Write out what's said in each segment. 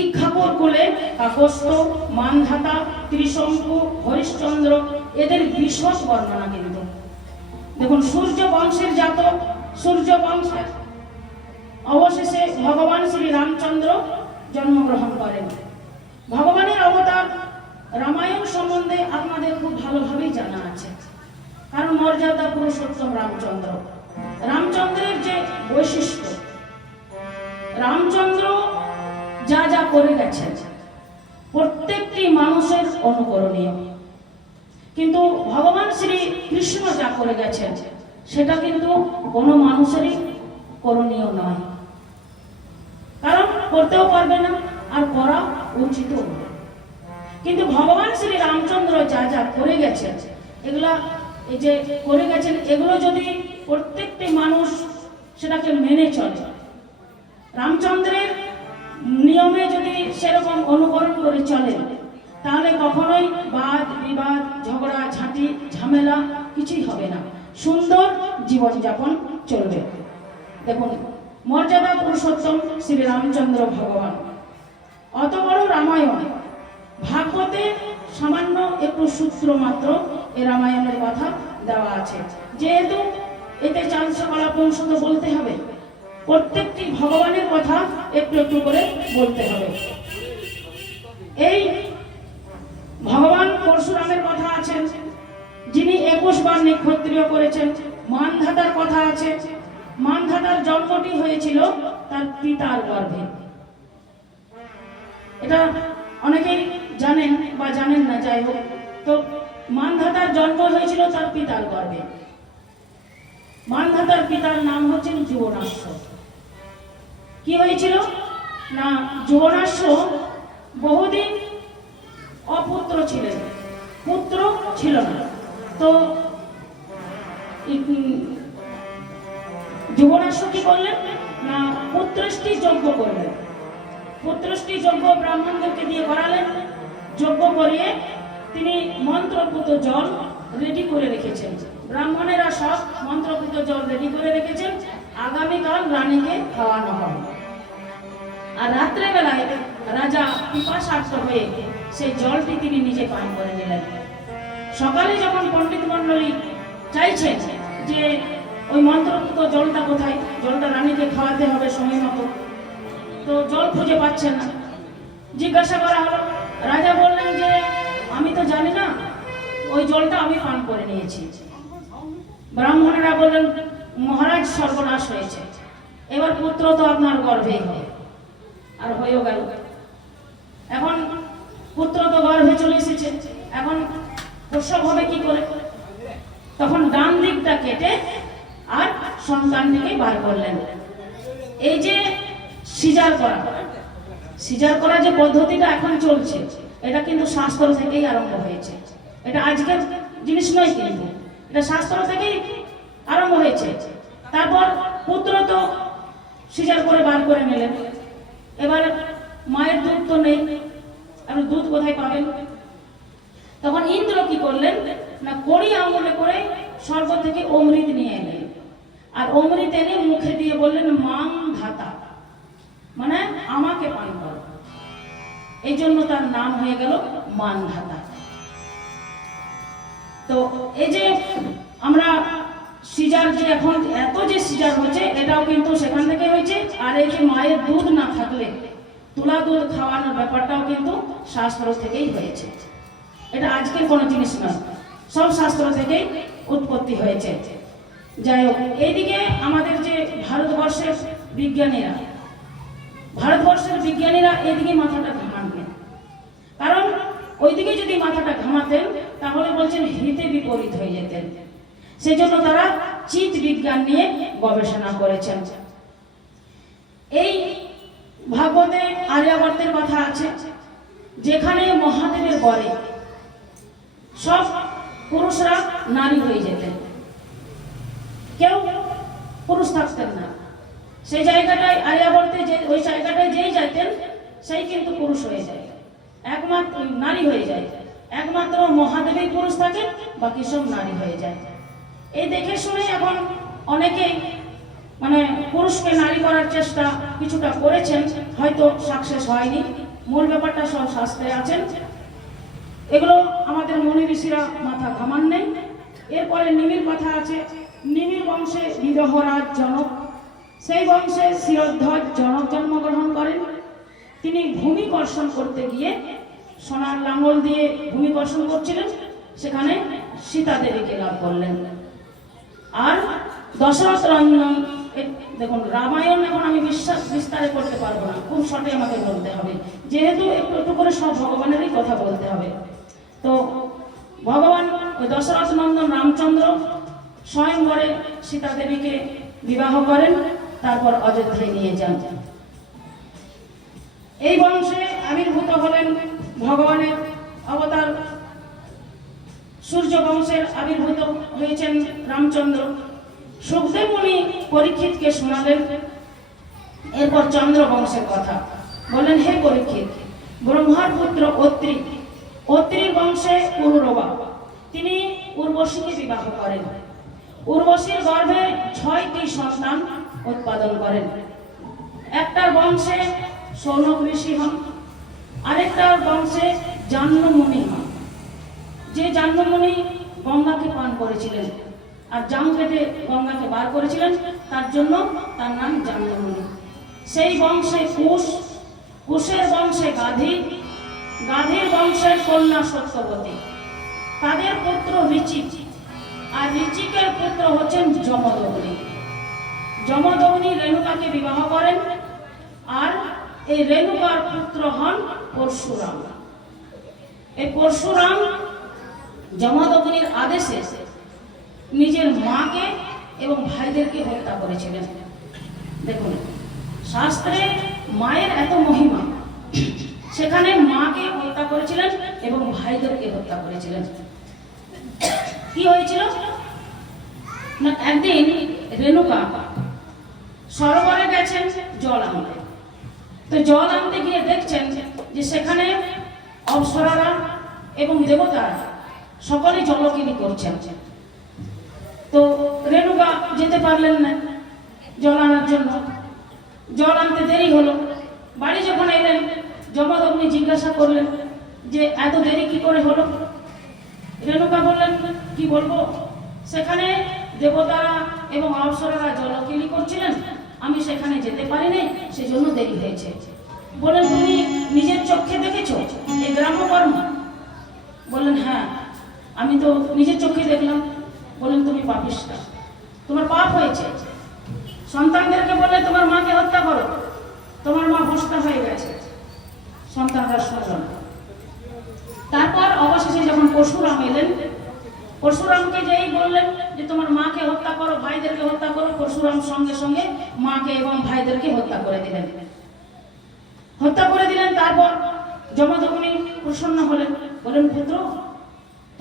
ইক্ষাকর কুলে কাকস্ত মানধাতা, ত্রিশঙ্কু, হরিশ্চন্দ্র, এদের বিশদ বর্ণনা কিন্তু। দেখুন সূর্য বংশের জাতক সূর্য বংশের অবশেষে ভগবান শ্রী রামচন্দ্র জন্মগ্রহণ করেন। ভগবানের অবতার রামায়ণ সম্বন্ধে আপনাদের খুব ভালোভাবেই জানা আছে। কারণ মর্যাদা পুরুষোত্তম রামচন্দ্র। রামচন্দ্রের যে বৈশিষ্ট্য, রামচন্দ্র যা যা করে গেছেন প্রত্যেকটি মানুষের অনুকরণীয়। কিন্তু ভগবান শ্রী কৃষ্ণ যা করে গেছেন সেটা কিন্তু কোনো মানুষেরই করণীয় নয়। কারণ করতেও পারবে না, আর করা উচিতও কিন্তু ভগবান শ্রী রামচন্দ্র যা যা করে গেছেন এগুলা এই যে করে গেছেন, এগুলো যদি প্রত্যেকটি মানুষ সেটাকে মেনে চলে, রামচন্দ্রের নিয়মে যদি সেরকম অনুকরণ করে চলে, তাহলে কখনোই বাদ, বিবাদ, ঝগড়া, ঝাঁটি, ঝামেলা কিছুই হবে না। সুন্দর জীবনযাপন চলবে। দেখুন, মর্যাদা পুরুষোত্তম শ্রী রামচন্দ্র ভগবান। অত বড় রামায়ণ, ভাগবতে সামান্য একটু সূত্র মাত্র এ রামায়ণের কথা দেওয়া আছে। যেহেতু এতে কলা বংশত বলতে হবে প্রত্যেকটি ভগবানের কথা একটু একটু করে বলতে হবে। এই ভগবান পরশুরামের কথা আছে যিনি একুশ বার নিক্ষত্রিয় করেছেন, মানধাতার কথা আছে, মানধাতার জন্মটি হয়েছিল তার পিতার গর্ভে। এটা অনেকেই জানেন বা জানেন না, যাই হোক। তো মানধাতার জন্ম হয়েছিল তার পিতার গর্ভে। মানধাতার পিতার নাম হচ্ছেন যুবনাশ্য কি হয়েছিল? না যুবনাশ্য বহুদিন অপুত্র ছিলেন। পুত্র ছিল না। তো যুবনাশ্য কি করলেন? না, পুত্রষ্টি যজ্ঞ করলেন। পুত্রষ্টি যজ্ঞ ব্রাহ্মণদেরকে দিয়ে করালেন। যজ্ঞ করিয়ে তিনি মন্ত্রপুত জল রেডি করে রেখেছেন। ব্রাহ্মণেরা সব মন্ত্রপুত জল রেডি করে রেখেছেন। আগামীকাল রানীকে খাওয়ানো হবে। আর রাত্রেবেলায় রাজা পিপাসার্থ হয়ে সেই জলটি তিনি নিজে পান করে নিলেন। সকালে যখন পণ্ডিত মণ্ডলী চাইছেন যে ওই মন্ত্রপুত জলটা কোথায়, জলটা রানীকে খাওয়াতে হবে সময় মতো, তো জল খুঁজে পাচ্ছেন না। জিজ্ঞাসা করা হলো, রাজা বললেন যে, আমি তো জানি না, ওই জলটা আমি পান করে নিয়েছি। ব্রাহ্মণেরা বললেন, মহারাজ সর্বনাশ হয়েছে। এবার পুত্র তো আপনার গর্ভেই আর হয়েও গেল। এখন পুত্র তো গর্ভে চলে এসেছে। এখন প্রসব হবে কি করে? তখন ডান দিকটা কেটে আর সন্তান সন্তানটিকে বার করলেন। এই যে সিজার করা সিজার করা যে পদ্ধতিটা এখন চলছে, এটা কিন্তু শাস্ত্র থেকেই আরম্ভ হয়েছে। এটা আজকের জিনিস নয় কিন্তু, এটা শাস্ত্র থেকেই আরম্ভ হয়েছে। তারপর পুত্র তো সিজার করে বার করে নিলেন। এবার মায়ের দুধ তো নেই, আপনি দুধ কোথায় পাবেন? তখন ইন্দ্র কি করলেন? না, কড়ি আঙুলে করে সর্ব থেকে অমৃত নিয়ে এলেন। আর অমৃত এনে মুখে দিয়ে বললেন, মাং ধাতা। মানে আমাকে পান করো। এই জন্য তার নাম হয়ে গেল মানধাতা তো এই যে আমরা সিজার যে এখন, এত যে সিজার হচ্ছে, এটাও কিন্তু সেখান থেকে হয়েছে। আর এই যে মায়ের দুধ না থাকলে, তুলা দুধ খাওয়ানোর ব্যাপারটাও কিন্তু শাস্ত্র থেকেই হয়েছে। এটা আজকের কোনো জিনিস নয়। সব শাস্ত্র থেকেই উৎপত্তি হয়েছে। যাই হোক, এইদিকে আমাদের যে ভারতবর্ষের বিজ্ঞানীরা ভারতবর্ষের বিজ্ঞানীরা এদিকে মাথাটা ঘামানবেন কারণ, ওইদিকে যদি মাথাটা ঘামাতেন, তাহলে বলছেন হিতে বিপরীত হয়ে যেতেন। সেজন্য তারা চিত বিজ্ঞান নিয়ে গবেষণা করেছেন। এই ভাগবতে আর্যাবর্তের কথা আছে, যেখানে মহাদেবের বরে সব পুরুষরা নারী হয়ে যেতেন। কেউ পুরুষ থাকতেন না। সেই জায়গাটায় আর্যাবর্তে যে, ওই জায়গাটায় যেই যাইতেন, সেই কিন্তু পুরুষ হয়ে যায়। একমাত্র নারী হয়ে যায়। একমাত্র মহাদেবী পুরুষ থাকেন বাকি সব নারী হয়ে যায়। এই দেখে শুনে এখন অনেকেই মানে পুরুষকে নারী করার চেষ্টা কিছুটা করেছেন, হয়তো সাকসেস হয়নি। মূল ব্যাপারটা সব শাস্ত্রে আছেন। এগুলো আমাদের মনি ঋষিরা মাথা ঘামান নেই। এরপরে নিমির কথা আছে নিমির বংশে বিরহরাজ জনক। সেই বংশে শিরোধ্বজ জনক জন্মগ্রহণ করেন। তিনি ভূমি কর্ষণ করতে গিয়ে সোনার লাঙ্গল দিয়ে ভূমি কর্ষণ করছিলেন। সেখানে সীতা দেবীকে লাভ করলেন। আর দশরথ রঞ্জন দেখুন, রামায়ণ এখন আমি বিশ্বাস, বিস্তারে করতে পারব না। খুব শর্টে আমাকে বলতে হবে। যেহেতু একটু একটু করে সব ভগবানেরই কথা বলতে হবে। তো ভগবান ওই দশরথ নন্দন রামচন্দ্র স্বয়ংবরে সীতা দেবীকে বিবাহ করেন, তারপর অযোধ্যায় নিয়ে যান। এই বংশে আবির্ভূত হলেন ভগবানের অবতার সূর্য বংশের আবির্ভূত হয়েছেন রামচন্দ্র। সুখদেব মুনি পরীক্ষিতকে শোনালেন, এরপর চন্দ্র বংশের কথা। বলেন হে পরীক্ষিত, ব্রহ্মার পুত্র অত্রি, অত্রির বংশে পুরুরবা তিনি উর্বশীকে বিবাহ করেন। উর্বশীর গর্ভে ছয়টি সন্তান উৎপাদন করেন। একটার বংশে সৌনক ঋষি হন, আরেকটার বংশে জাহ্নমুনি হন। যে জাহ্নমুনি গঙ্গাকে পান করেছিলেন আর জাম কেটে গঙ্গাকে বার করেছিলেন, তার জন্য তার নাম জাহ্নমুনি সেই বংশে কুশ, কুশের বংশে গাধী, গাধীর বংশের কন্যা সত্যবতী। তাদের পুত্র ঋচিক, আর ঋচিকের পুত্র হচ্ছেন যমদগ্নি। যমদগ্নি রেণুকাকে বিবাহ করেন, আর এই রেণুকার পুত্র হন পরশুরাম। এই পরশুরাম জমাদগ্নির আদেশে নিজের মাকে এবং ভাইদেরকে হত্যা করেছিলেন। দেখুন, শাস্ত্রে মায়ের এত মহিমা, সেখানে মাকে হত্যা করেছিলেন এবং ভাইদেরকে হত্যা করেছিলেন। কি হয়েছিল? না, একদিন রেণুকা সরোবরে গেছেন জল আনতে। তো জল আনতে গিয়ে দেখছেন যে সেখানে অপ্সরারা এবং দেবতারা সকলে জলকিনি করছেন। তো রেণুকা যেতে পারলেন না জল আনার জন্য। জল আনতে দেরি হলো। বাড়ি যখন এলেন জমাদগ্নি জিজ্ঞাসা করলেন যে, এত দেরি কি করে হলো? রেণুকা বললেন, কি বলব? সেখানে দেবতারা এবং অপ্সরারা জলকিনি করছিলেন। আমি সেখানে যেতে পারিনি, সেজন্য দেরি হয়েছে। বলেন তুমি নিজের চোখে দেখেছ? এই গ্রাম্যকর্ম বললেন হ্যাঁ। আমি তো নিজের চোখে দেখলাম বললেন তুমি পাপিষ্ঠা তোমার পাপ হয়েছে। সন্তানদেরকে বললে তোমার মাকে হত্যা করো। তোমার মা ভস্তা হয়ে গেছে। সন্তানরা শুনল। তারপর অবশেষে যখন পরশুরাম এলেন, পরশুরামকে যেই বললেন যে, তোমার মাকে হত্যা করো, ভাইদেরকে হত্যা করো, পরশুরাম সঙ্গে সঙ্গে মাকে এবং ভাইদেরকে হত্যা করে দিলেন। হত্যা করে দিলেন। তারপর জমাদগ্নি প্রসন্ন হলেন। বলেন পুত্র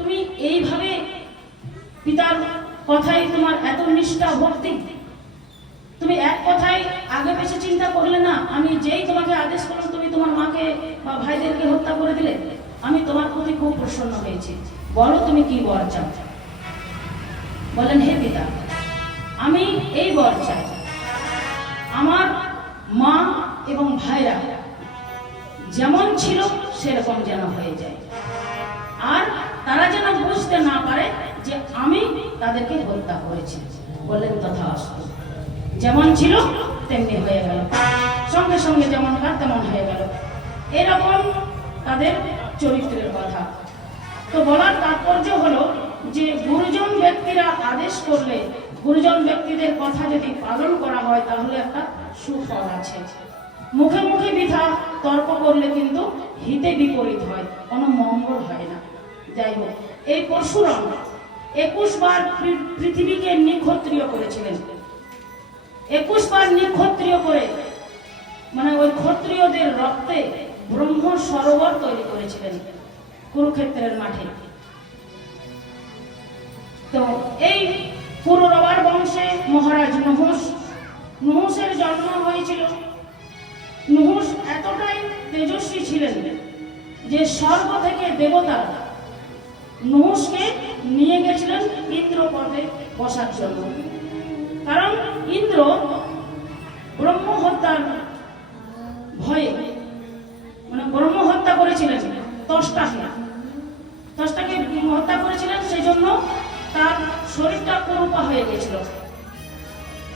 তুমি এইভাবে পিতার কথাই তোমার এত নিষ্ঠা, ভক্তি, তুমি এক কথায় আগে পেছে চিন্তা করলে না, আমি যেই তোমাকে আদেশ করলাম, তুমি তোমার মাকে বা ভাইদেরকে হত্যা করে দিলে, আমি তোমার প্রতি খুব প্রসন্ন হয়েছি। বলো তুমি কি বর চাও? বলেন, হে পিতা, আমি এই বর চাই। আমার মা এবং ভাইরা যেমন ছিল, সেরকম যেন হয়ে যায়। আর তারা যেন বুঝতে না পারে যে আমি তাদেরকে হত্যা করেছি। বললেন তথা অস্তু যেমন ছিল, তেমনি হয়ে গেল। সঙ্গে সঙ্গে যেমন কার তেমন হয়ে গেল। এরকম তাদের চরিত্রের কথা। তো বলার তাৎপর্য হলো যে, গুরুজন ব্যক্তিরা আদেশ করলে, গুরুজন ব্যক্তিদের কথা যদি পালন করা হয়, তাহলে একটা সুফল আছে। মুখে মুখে বৃথা তর্ক করলে কিন্তু হিতে বিপরীত হয়, কোনো মঙ্গল হয় না। যাই হোক এই পরশুরাম একুশ বার পৃথিবীকে নিক্ষত্রিয় করেছিলেন। একুশ বার নিক্ষত্রিয় করে মানে ওই ক্ষত্রিয়দের রক্তে ব্রহ্ম সরোবর তৈরি করেছিলেন কুরুক্ষেত্রের মাঠে। তো এই পুরুরবার বংশে মহারাজ নুহুস, নুহুসের জন্ম হয়েছিল। নুহুস এতটাই তেজস্বী ছিলেন যে স্বর্গ থেকে দেবতা নুহুসকে নিয়ে গেছিলেন ইন্দ্র পদে বসার জন্য। কারণ ইন্দ্র ব্রহ্ম হত্যার ভয়ে মানে ব্রহ্ম হত্যা করেছিলেন, তষ্টাকে। তষ্টাকে হত্যা করেছিলেন সেই জন্য তার শরীরটা করুপা হয়ে গেছিল।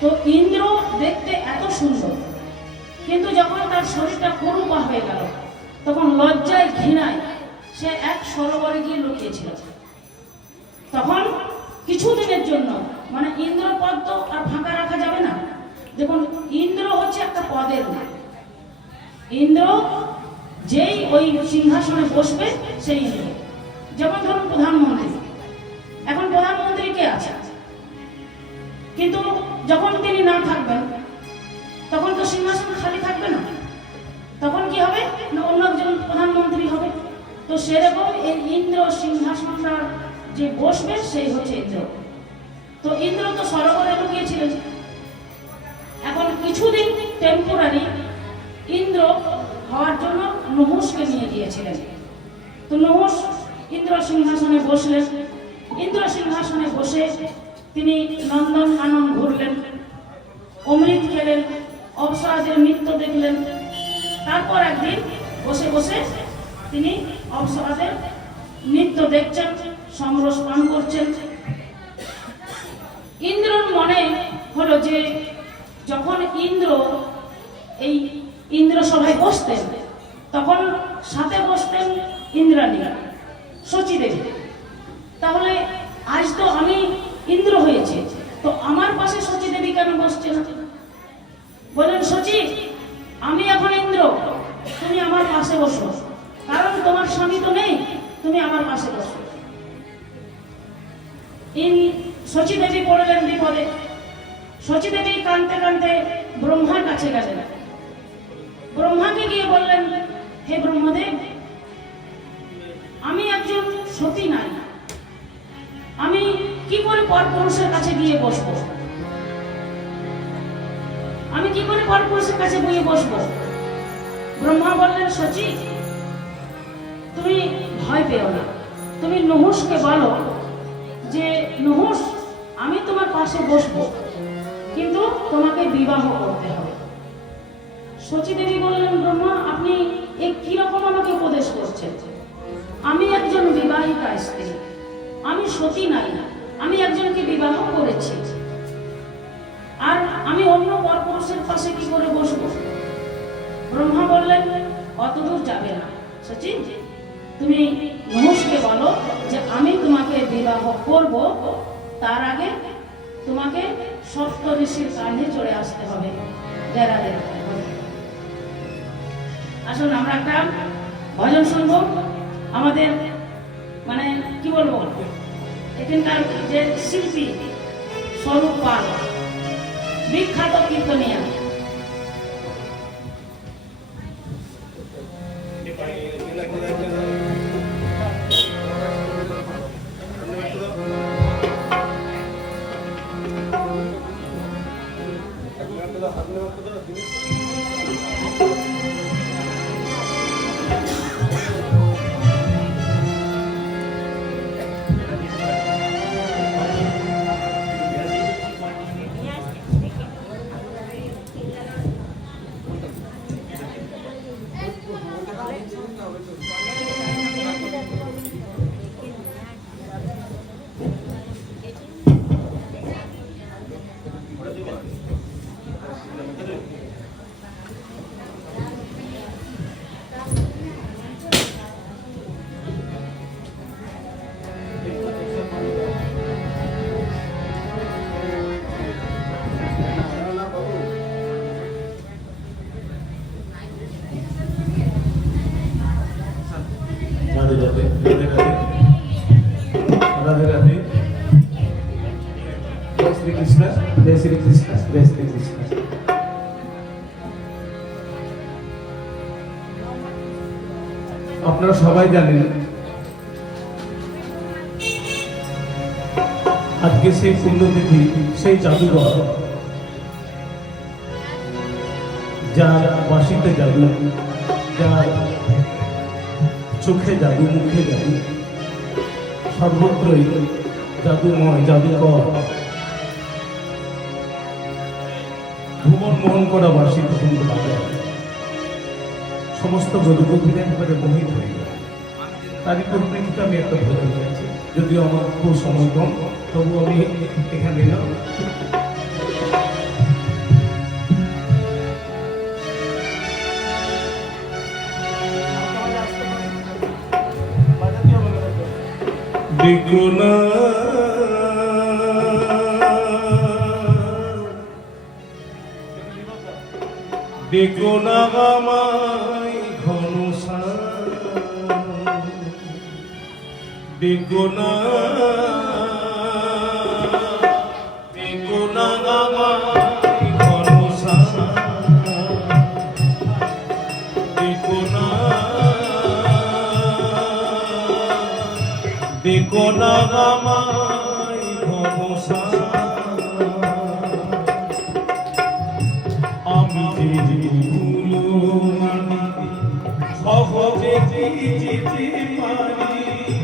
তো ইন্দ্র দেখতে এত সুন্দর, কিন্তু যখন তার শরীরটা করুপা হয়ে গেল, তখন লজ্জায় ঘৃণায় সে এক সরোবরে গিয়ে লুকিয়েছিল। তখন কিছুদিনের জন্য মানে ইন্দ্র পদ তো আর ফাঁকা রাখা যাবে না। দেখুন, ইন্দ্র হচ্ছে একটা পদের নাম ইন্দ্র যেই ওই সিংহাসনে বসবে, সেই ইন্দ্র। যেমন ধরুন প্রধানমন্ত্রী। এখন প্রধানমন্ত্রী কে আছে? কিন্তু যখন তিনি না থাকবেন, তখন তো সিংহাসন খালি থাকবে না। তখন কি হবে? না, অন্য তো সেরকম এই ইন্দ্র সিংহাসনটা যে বসবে, সেই হচ্ছে ইন্দ্র। তো ইন্দ্র তো সরোবরে লুকিয়েছিলেন। এখন কিছুদিন টেম্পোরারি ইন্দ্র হওয়ার জন্য নহুষকে নিয়ে গিয়েছিলেন। তো নহুষ ইন্দ্র সিংহাসনে বসলেন। ইন্দ্র সিংহাসনে বসে তিনি নন্দন কানন ঘুরলেন, অমৃত খেলেন, অপসরাদের নৃত্য দেখলেন। তারপর একদিন বসে বসে তিনি অপসরাদের নৃত্য দেখছেন সমরস পান করছেন। ইন্দ্রর মনে হলো যে, যখন ইন্দ্র এই ইন্দ্র সভায় বসতেন, তখন সাথে বসতেন ইন্দ্রাণী সচিদেবী তাহলে আজ তো আমি ইন্দ্র হয়েছে, তো আমার পাশে সচিদেবী কেন বসছে না বলেন সচি আমি এখন ইন্দ্র, তুমি আমার পাশে বসো। কারণ তোমার স্বামী তো নেই, তুমি আমার পাশে বসো। ইন সচিদেবী পড়লেন বিপদে। সচিদেবী কানতে কানতে ব্রহ্মার কাছে গেলেন। ব্রহ্মাকে গিয়ে বললেন, হে ব্রহ্মদেব, আমি একজন সতী নাই আমি কি করে পরপুরুষের কাছে গিয়ে বসবো? আমি কি করে পরপুরুষের কাছে গিয়ে বসবো? ব্রহ্মা বললেন সচি তুমি ভয় পেও না। তুমি নহুষকে বলো যে নহুষ আমি তোমার পাশে বসবো, কিন্তু তোমাকে বিবাহ করতে হবে। সচি দেবী বললেন, ব্রহ্মা, আপনি এ কীরকম আমাকে উপদেশ করছেন? আমি একজন বিবাহিতা স্ত্রী। আমি সতী নাই। আমি একজনকে বিবাহ করেছি। আর আমি অন্য পরপুরুষের পাশে কি করে বসবো? ব্রহ্মা বললেন অতদূর যাবে না সচিন তুমি নহুষকে বলো যে আমি তোমাকে বিবাহ করব, তার আগে তোমাকে সপ্ত ঋষির কাঁধে চড়ে আসতে হবে। যারা আসুন, আমরা একটা ভজন শুনব। আমাদের মানে কি বলব? এখানকার যে শিল্পী স্বরূপ পাল, বিখ্যাত কীর্তনিয়া। আপনারা সবাই জানেন, আজকে সেই পুণ্যতিথি, সেই জাদুঘর, যার বাসিতে জাদু, যার চোখে জাদু, মুখে জাদু, সর্বত্রই জাদুময় জাদুকর ভুবন মোহন করা বার্ষিক সমস্ত গণগভীর একবারে মোহিত হয়ে গেছে তারই পরিপ্রেক্ষিতে আমি একটা ভোজন করেছি। যদিও আমার খুব সময় কম, তবু আমি এখানে এলাম। দেখো না আমার বেগুনা বেগুনা নামা বিকোনাগামাই ভবসা আমি যে ভুলো মানি সহজে জিতে মানি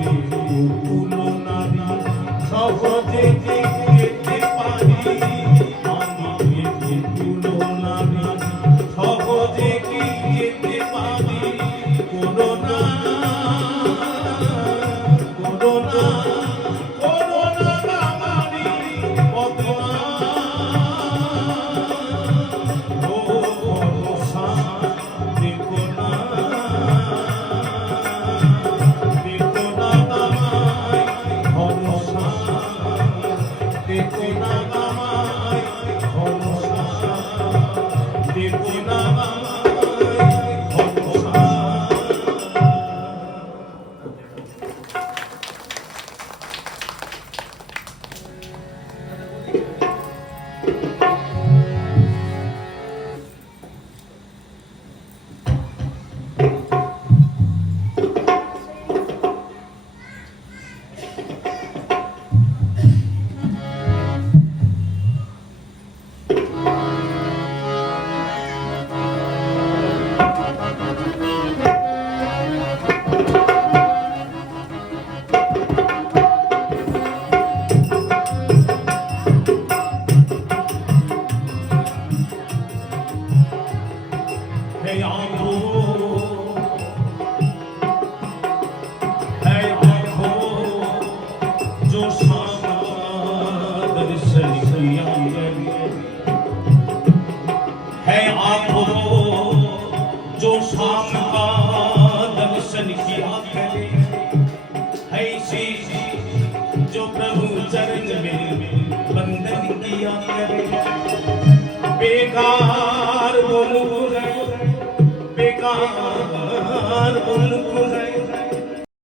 Ooh.